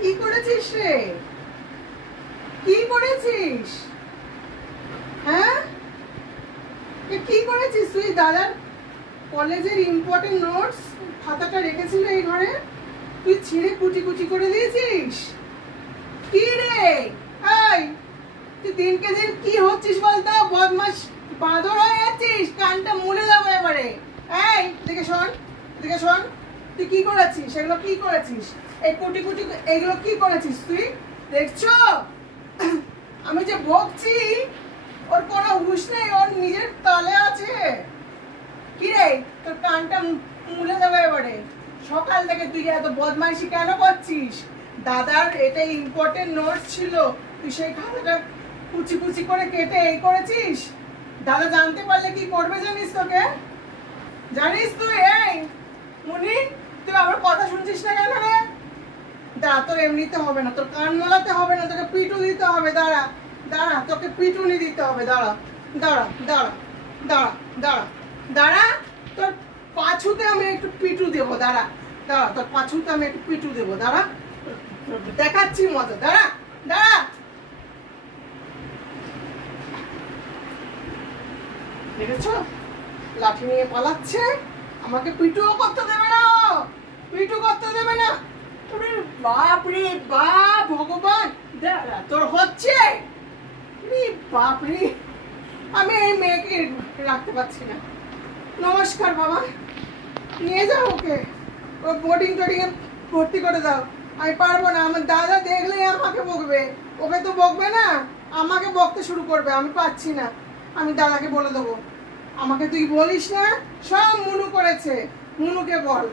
কি করেছিস রে? কি করেছিস? হ্যাঁ, কি করেছিস তুই? দাদার কলেজের ইম্পর্টেন্ট নোটস খাতাটা রেখেছিল এই ঘরে, তুই ছিঁড়ে কুচি কুচি করে দিয়েছিস। কি রে এই, তুই দিনকে দিন কি হচ্ছিস বলতো? বদমাস বাঁদর হয়ে যাচ্ছিস, কানটা মুড়ে যাবো এবারে। এই দিকে শোন, দিকে শোন, তুই কি করেছিস? এগুলো কি করেছিস? এই কুটি কুটি এগুলো কি করেছিস তুই? দেখছো আমি যে বকছি, ওর কোনো হুঁশ নেই, ওর নিজের তালে আছে। কি রে, তোর কানটা মুলে যাবে এবারে। সকাল থেকে তুই এত বদমাইশি কেন করছিস? দাদার এটা ইম্পর্টেন্ট নোট ছিল, তুই সেই খাতাটা কুচি কুচি করে কেটে এই করেছিস। দাদা জানতে পারলে কি করবে জানিস? তোকে জানিস তুই? এই মুনি, তুই আমার কথা শুনছিস না কেন রে? দাঁড়া, তোর এমনিতে হবে না, তোর কান মোলাতে হবে না, তোকে পিটু দিতে হবে। দাঁড়া দাঁড়া, তোকে পিটুনি দিতে হবে। দাঁড়া দাঁড়া দাঁড়া দাঁড়া দাঁড়া দাঁড়া, তোর পাছুতে আমি একটু পিটু দেবো। দাঁড়া দাঁড়া, তোর পাছুতে আমি একটু পিটু দেবো। দাঁড়া, দেখাচ্ছি মজা। দাঁড়া দাঁড়া, দেখেছো লাঠি নিয়ে পালাচ্ছে, আমাকে পিটুও করতে দেবে না, পিটু করতে দেবে না। বাপ রে বাপ, ভগবান তোর হচ্ছে। বাপ রে, আমি এই মেয়েকে রাখতে পারছি না। নমস্কার বাবা, নিয়ে যাও ওকে, ও বোর্ডিং টোডিং এ ভর্তি করে দাও। আমি পারবো না, আমার দাদা দেখলেই আমাকে বকবে। ওকে তো বকবে না, আমাকে বকতে শুরু করবে। আমি পাচ্ছি না, আমি দাদাকে বলে দেবো। আমাকে তুই বলিস না, সব মুনু করেছে, মুনুকে বল।